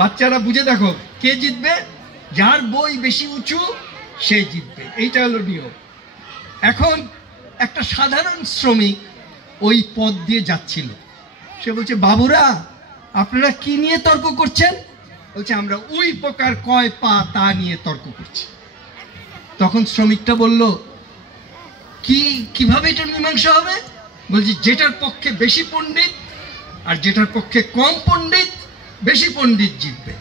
বাচ্চারা বুঝে দেখো কে জিতবে, যার বই বেশি উঁচু সে জিতবে, এইটা হলো নিয়ম। এখন একটা সাধারণ শ্রমিক ওই পথ দিয়ে যাচ্ছিল, সে বলছে বাবুরা আপনারা কি নিয়ে তর্ক করছেন? বলছে আমরা উই পোকার কয় পা তা নিয়ে তর্ক করছি। তখন শ্রমিকটা বলল কিভাবে এটার মীমাংসা হবে? বলছি যেটার পক্ষে বেশি পণ্ডিত আর যেটার পক্ষে কম পণ্ডিত, বেশি পণ্ডিত জিতবে।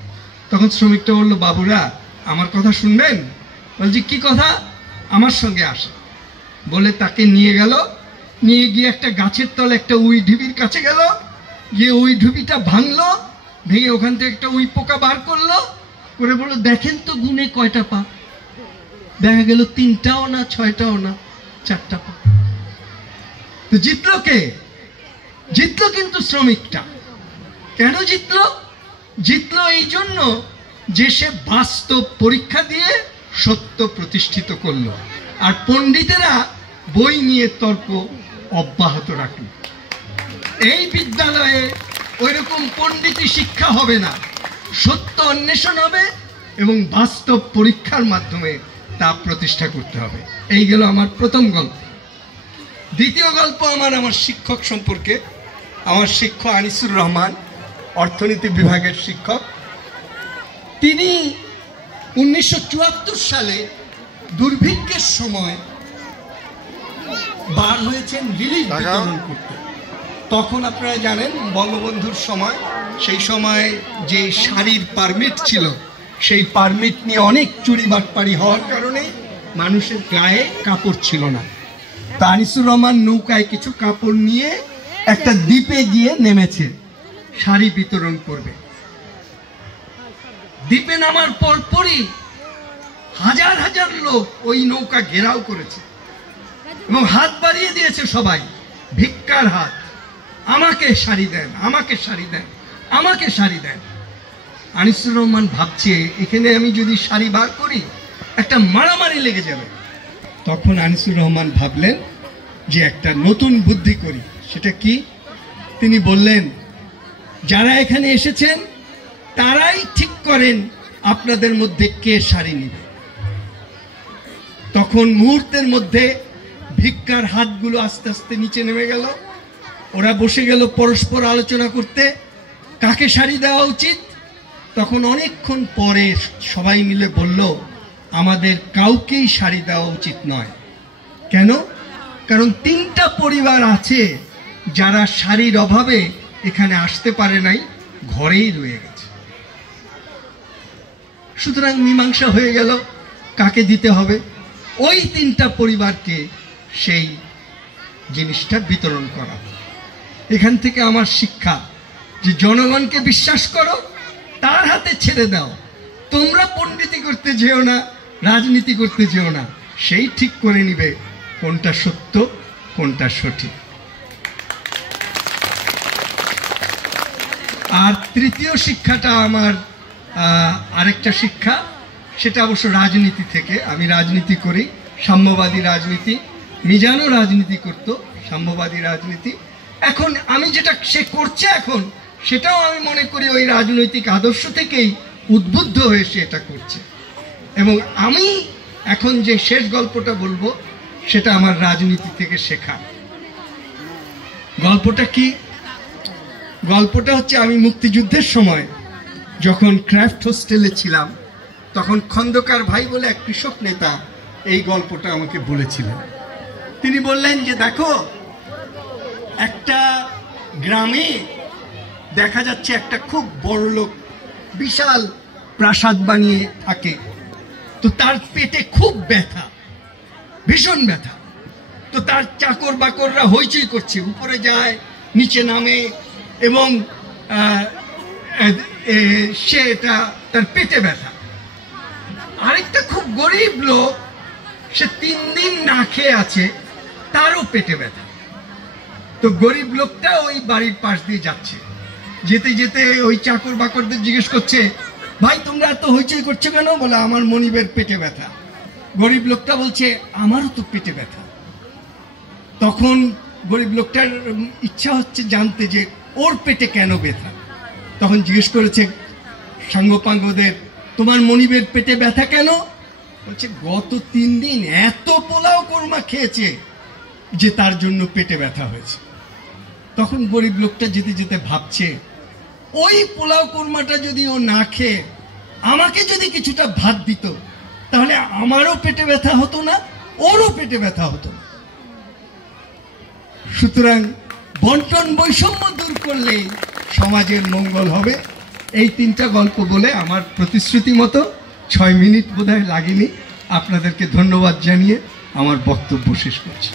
তখন শ্রমিকটা বলল বাবুরা আমার কথা শুনবেন? বলছি কি কথা? আমার সঙ্গে আসে। বলে তাকে নিয়ে গেল, নিয়ে গিয়ে একটা গাছের তলে একটা উই ঢিবির কাছে গেল, গিয়ে উই ঢিবিটা ভাঙলো, ভেঙে ওখান থেকে একটা উই পোকা বার করলো, করে বললো দেখেন তো গুনে কয়টা পা? দেখা গেল 3টাও না, 6টাও না, 4টা পা। তো জিতলো কে? জিতলো কিন্তু শ্রমিকটা। কেন জিতলো? জিতলো এই জন্য যে সে বাস্তব পরীক্ষা দিয়ে সত্য প্রতিষ্ঠিত করলো, আর পণ্ডিতেরা বই নিয়ে তর্ক অব্যাহত রাখল। এই বিদ্যালয়ে ওইরকম পণ্ডিতি শিক্ষা হবে না, সত্য অন্বেষণ হবে এবং বাস্তব পরীক্ষার মাধ্যমে তা প্রতিষ্ঠা করতে হবে। এই গেল আমার প্রথম গল্প। দ্বিতীয় গল্প আমার শিক্ষক সম্পর্কে। আমার শিক্ষক আনিসুর রহমান, অর্থনীতি বিভাগের শিক্ষক। তিনি 1974 সালে দুর্ভিক্ষের সময় বার হয়েছেন রিলিফ বিতরণ করতে। তখন আপনারা জানেন বঙ্গবন্ধুর সময়, সেই সময় যে শাড়ির পারমিট ছিল, সেই পারমিট নিয়ে অনেক চুরি বাটপাড়ি হওয়ার কারণে মানুষের গায়ে কাপড় ছিল না। তা আনিসুর রহমান নৌকায় কিছু কাপড় নিয়ে একটা দ্বীপে গিয়ে নেমেছে, শাড়ি বিতরণ করবে। দ্বীপে নামার পরপরই হাজার হাজার লোক ওই নৌকা ঘেরাও করেছে এবং হাত বাড়িয়ে দিয়েছে সবাই, ভিক্ষার হাত, আমাকে শাড়ি দেন, আমাকে শাড়ি দেন, আমাকে শাড়ি দেন। আনিসুর রহমান ভাবছে এখানে আমি যদি শাড়ি বার করি একটা মারামারি লেগে যাবে। তখন আনিসুর রহমান ভাবলেন যে একটা নতুন বুদ্ধি করি। সেটা কি? তিনি বললেন যারা এখানে এসেছেন তারাই ঠিক করেন আপনাদের মধ্যে কে শাড়ি নেবে। তখন মুহূর্তের মধ্যে ভিক্ষার হাতগুলো আস্তে আস্তে নিচে নেমে গেল। ওরা বসে গেল পরস্পর আলোচনা করতে কাকে শাড়ি দেওয়া উচিত। তখন অনেকক্ষণ পরে সবাই মিলে বলল আমাদের কাউকেই শাড়ি দেওয়া উচিত নয়। কেন? কারণ 3টা পরিবার আছে যারা শাড়ির অভাবে এখানে আসতে পারে নাই, ঘরেই রয়ে গেছে। সুতরাং মীমাংসা হয়ে গেল কাকে দিতে হবে। ওই 3টা পরিবারকে সেই জিনিসটা বিতরণ করা। এখান থেকে আমার শিক্ষা যে জনগণকে বিশ্বাস করো, তার হাতে ছেড়ে দাও। তোমরা পণ্ডিতি করতে যেও না, রাজনীতি করতে যেও না, সেই ঠিক করে নিবে কোনটা সত্য কোনটা সঠিক। আর তৃতীয় শিক্ষাটা আমার আরেকটা শিক্ষা, সেটা অবশ্য রাজনীতি থেকে। আমি রাজনীতি করি, সাম্যবাদী রাজনীতি। মিজানও রাজনীতি করত, সাম্যবাদী রাজনীতি। এখন আমি যেটা সে করছে এখন, সেটাও আমি মনে করি ওই রাজনৈতিক আদর্শ থেকেই উদ্বুদ্ধ হয়ে সে এটা করছে। এবং আমি এখন যে শেষ গল্পটা বলবো সেটা আমার রাজনীতি থেকে শেখা। গল্পটা কি? গল্পটা হচ্ছে আমি মুক্তিযুদ্ধের সময় যখন ক্রাফট হোস্টেলে ছিলাম, তখন খন্দকার ভাই বলে এক কৃষক নেতা এই গল্পটা আমাকে বলেছিলেন। তিনি বললেন যে দেখো, একটা গ্রামে দেখা যাচ্ছে একটা খুব বড় লোক বিশাল প্রাসাদ বানিয়ে থাকে। তো তার পেটে খুব ব্যথা, ভীষণ ব্যথা। তো তার চাকর বাকররা হইচই করছে, উপরে যায় নিচে নামে, এবং সে এটা তার পেটে ব্যথা। আরেকটা খুব গরিব লোক, সে 3 দিন না খেয়ে আছে, তারও পেটে ব্যথা। তো গরিব লোকটা ওই বাড়ির পাশ দিয়ে যাচ্ছে, যেতে যেতে ওই চাকর বাকরদের জিজ্ঞেস করছে ভাই তোমরা এত হইচই করছো কেন? বলে আমার মনিবের পেটে ব্যথা। গরিব লোকটা বলছে আমারও তো পেটে ব্যথা। তখন গরিব লোকটার ইচ্ছা হচ্ছে জানতে যে ওর পেটে কেন ব্যথা। তখন জিজ্ঞেস করেছে সাঙ্গপাঙ্গদের, তোমার মনিবের পেটে ব্যথা কেন? বলছে গত 3 দিন এত পোলাও কোরমা খেয়েছে যে তার জন্য পেটে ব্যথা হয়েছে। তখন গরিব লোকটা যেতে যেতে ভাবছে, ওই পোলাও কোরমাটা যদি ও না খেয়ে আমাকে যদি কিছুটা ভাত দিত, তাহলে আমারও পেটে ব্যথা হতো না, ওরও পেটে ব্যথা হতো না। সুতরাং বন্টন বৈষম্য দূর করলেই সমাজের মঙ্গল হবে। এই 3টা গল্প বলে আমার প্রতিশ্রুতি মতো 6 মিনিট বোধহয় লাগেনি, আপনাদেরকে ধন্যবাদ জানিয়ে আমার বক্তব্য শেষ করছি।